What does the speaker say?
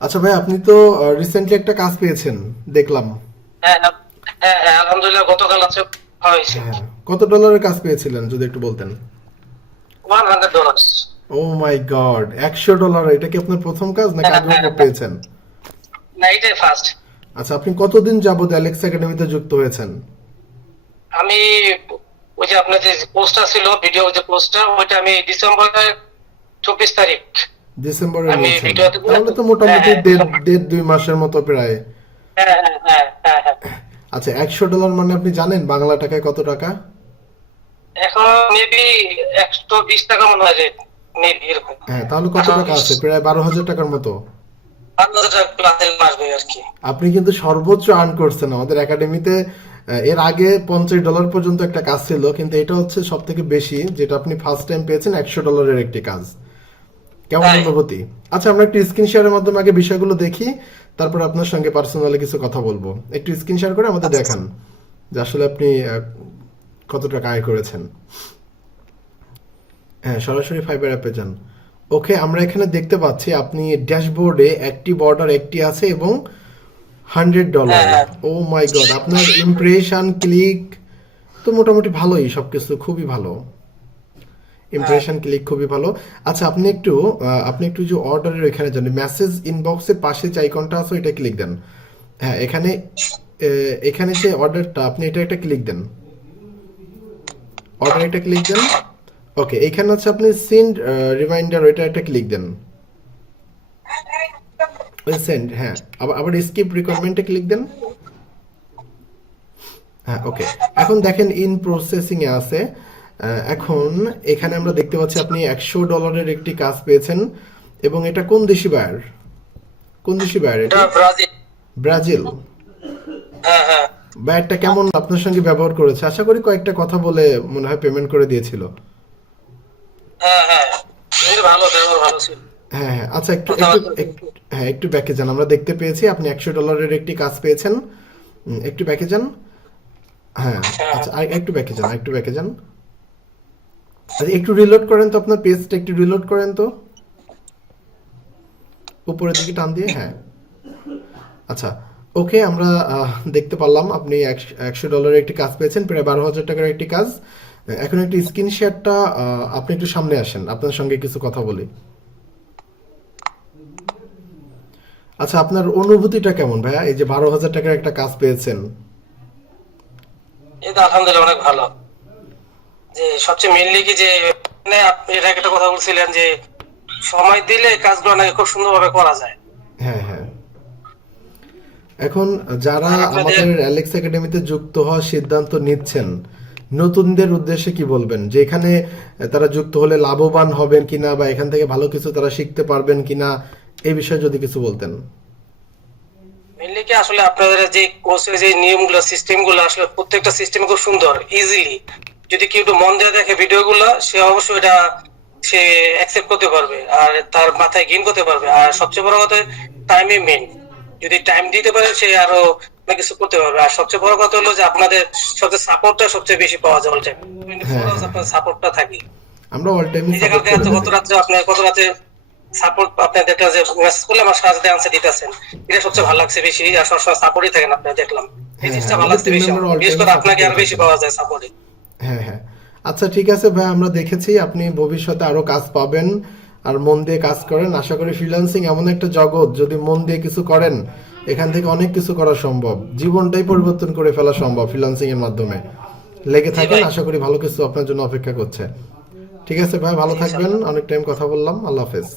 আচ্ছা ভাই, আপনি তো রিসেন্টলি একটা কাজ পেয়েছেন দেখলাম। হ্যাঁ হ্যাঁ হ্যাঁ হ্যাঁ, আলহামদুলিল্লাহ গতকাল আছে হয়েছে। হ্যাঁ, কত ডলারের কাজ পেয়েছিলেন যদি একটু বলতেন? $100। ও মাই গড, $100! এটা কি আপনার প্রথম কাজ নাকি হ্যাঁ আগেও হ্যাঁ হ্যাঁ, পেয়েছেন? না এটাই ফার্স্ট। আচ্ছা, আপনি কতদিন যাবত অ্যালেক্স একাডেমিতে যুক্ত হয়েছেন? আমি ওই যে আপনার যে পোস্টটা ছিল, ভিডিও যে পোস্টটা, ওইটা আমি ডিসেম্বরের 24 তারিখ ডিসেম্বরে আমি নিয়েছেন? ভিডিওতে। তাহলে তো হ্যাঁ মোটামুটি হ্যাঁ দেড় ডিসেম্বর। দেড় 2 মাসের মতো প্রায়। হ্যাঁ হ্যাঁ হ্যাঁ হ্যাঁ হ্যাঁ। আচ্ছা, $100 মানে আপনি জানেন বাংলা টাকায় কত টাকা? এখন মেবি 120 টাকা মনে হয় রেট, মেবি এরকম। হ্যাঁ, তাহলে কত আঠারো টাকা বিশ আছে? প্রায় 12,000 টাকার মতো। 5,000 টাকা প্লাস আসবে আর কি। আপনি কিন্তু সর্বোচ্চ আর্ন করছেন আমাদের একাডেমিতে। এর আগে $50 পর্যন্ত একটা কাজ ছিল, কিন্তু এটা হচ্ছে সব থেকে বেশি, যেটা আপনি ফার্স্ট টাইম পেয়েছেন $100 একটি কাজ। কেমন তাই অনুভূতি? আচ্ছা, আমরা একটু স্ক্রিন শেয়ারের মাধ্যমে আগে বিষয়গুলো দেখি, তারপর আপনার সঙ্গে পার্সোনালি কিছু কথা বলবো। একটু স্ক্রিন শেয়ার করে আমাদের দেখান যে আসলে আপনি কত টাকা আয় করেছেন। হ্যাঁ, সরাসরি ফাইবার অ্যাপে যান। ওকে, আমরা এখানে দেখতে পাচ্ছি আপনি ড্যাশবোর্ডে একটি বর্ডার একটি আছে এবং হ্যাঁ $100। হ্যাঁ ও মাই গড, আপনার ইমপ্রেশন ক্লিক তো মোটামুটি ভালোই, সবকিছু খুবই ভালো। হ্যাঁ ইমপ্রেশন ক্লিক খুবই ভালো। আচ্ছা, আপনি একটু যে অর্ডারের এখানে যান, মেসেজ ইনবক্সের পাশে যে আইকনটা আছে এটা ক্লিক দেন। হ্যাঁ, এখানে যে অর্ডারটা, আপনি এটা একটা ক্লিক দেন। অর্ডার একটা ক্লিক দেন। ওকে, এখানে হচ্ছে আপনি সেন্ড রিমাইন্ডার, ওইটা একটা ক্লিক দেন। ওই সেন্ড, হ্যাঁ। আবার স্কিপ রিকোয়ারমেন্টে ক্লিক দেন। হ্যাঁ, ওকে। এখন দেখেন ইন প্রসেসিং এ আছে। এখন এখানে আমরা দেখতে পাচ্ছি আপনি $100 একটি কাজ পেয়েছেন। এবং এটা কোন দেশি বায়ার? কোন দেশি বায়ার এটা এটি? ব্রাজিল। ব্রাজিল। হ্যাঁ হ্যাঁ বায়ারটা কেমন আপনার সঙ্গে ব্যবহার করেছে? আশা করি কয়েকটা কথা বলে মনে হয় পেমেন্ট করে দিয়েছিল। হ্যাঁ হ্যাঁ, কিন্তু ভালো, ব্যবহার ভালো ছিল। হ্যাঁ হ্যাঁ, আচ্ছা, কথাবার্তা। হ্যাঁ, একটু ব্যাকে যান। আমরা দেখতে পেয়েছি আপনি $100 একটি কাজ পেয়েছেন। একটু ব্যাকে যান। হ্যাঁ। হ্যাঁ আচ্ছা, একটু ব্যাকে যান, একটু ব্যাকে যান। আচ্ছা, একটু রিলোড করেন তো, আপনার পেজটা একটু রিলোড করেন তো, উপরের দিকে টান দিয়ে। হ্যাঁ। আচ্ছা, ওকে, আমরা দেখতে পারলাম আপনি $100 একটি কাজ পেয়েছেন, প্রায় 12,000 টাকার একটি কাজ। এখন একটি স্ক্রিন শেয়ারটা, আপনি একটু সামনে আসেন, আপনার সঙ্গে কিছু কথা বলি। আচ্ছা, আপনার অনুভূতিটা কেমন ভাইয়া, এই যে 12,000 টাকার একটা কাজ পেয়েছেন? এই তো আলহামদুলিল্লাহ অনেক ভালো। যে সবচেয়ে মেনলি কি যে, মানে আপনি এটা একটা কথা বলছিলেন যে সময় দিলে কাজগুলো নাকি খুব সুন্দরভাবে করা যায়। হ্যাঁ হ্যাঁ। এখন যারা আর আপনাদের। আমাদের অ্যালেক্স একাডেমিতে যুক্ত হওয়ার সিদ্ধান্ত নিচ্ছেন, নতুনদের উদ্দেশ্যে কি বলবেন, যে এখানে তারা যুক্ত হলে লাভবান হবেন কিনা, বা এখান থেকে ভালো কিছু তারা শিখতে পারবেন কিনা, এই বিষয়ে যদি কিছু বলতেন। মেনলি কি আসলে আপনাদের যে কোর্সের যে নিয়মগুলো, সিস্টেমগুলো, আসলে প্রত্যেকটা সিস্টেম খুব সুন্দর, ইজিলি যদি কেউ একটু মন দিয়ে দেখে ভিডিওগুলো, সে অবশ্যই এটা সে অ্যাকসেপ্ট করতে পারবে আর তার মাথায় গেইন করতে পারবে। আর সবচেয়ে বড় কথা, টাইমই মেইন। যদি টাইম দিতে পারে সে আরো অনেক কিছু করতে পারবে। আর সবচেয়ে বড় কথা হলো যে আপনাদের সবচেয়ে সাপোর্টটা সবচেয়ে বেশি পাওয়া যায় অল টাইম। টোয়েন্টি ফোর হ্যাঁ আওয়ার্স হ্যাঁ, আপনার সাপোর্টটা থাকে। আমরা অল টাইমই এই যে সাপোর্ট কালকে করে রাতে, গত থাকি। রাত্রে আপনার গত রাতে সাপোর্ট আপনাদেরকে যে মেসেজ করলে আমার সাথে আনসার দিতেছেন, এটা সবচেয়ে হ্যাঁ ভালো লাগছে বেশি। আর সবসময় সাপোর্টই থাকেন আপনারা, দেখলাম এই হ্যাঁ হ্যাঁ, জিনিসটা ভালো আমাদের লাগছে টিম বেশি মেম্বার আমার, অল বিশেষ টাইমই করে সাপোর্ট আপনাকে করে আরো বেশি থাকেন। পাওয়া যায় সাপোর্টে। হ্যাঁ হ্যাঁ। আচ্ছা, ঠিক আছে ভাই, আমরা দেখেছি আপনি ভবিষ্যতে আরো কাজ পাবেন। আর মন দিয়ে কাজ করেন। আশা করি ফ্রিল্যান্সিং এমন একটা জগৎ, যদি মন দিয়ে কিছু করেন এখান থেকে অনেক কিছু করা সম্ভব, জীবনটাই পরিবর্তন করে ফেলা সম্ভব ফ্রিল্যান্সিং এর মাধ্যমে। লেগে জি থাকেন, ভাই, আশা করি ভালো কিছু আপনার জন্য অপেক্ষা করছে। ঠিক আছে ভাই, ভালো জি থাকবেন। ইনশাল্লাহ। অনেক টাইম কথা বললাম। আল্লাহ হাফেজ।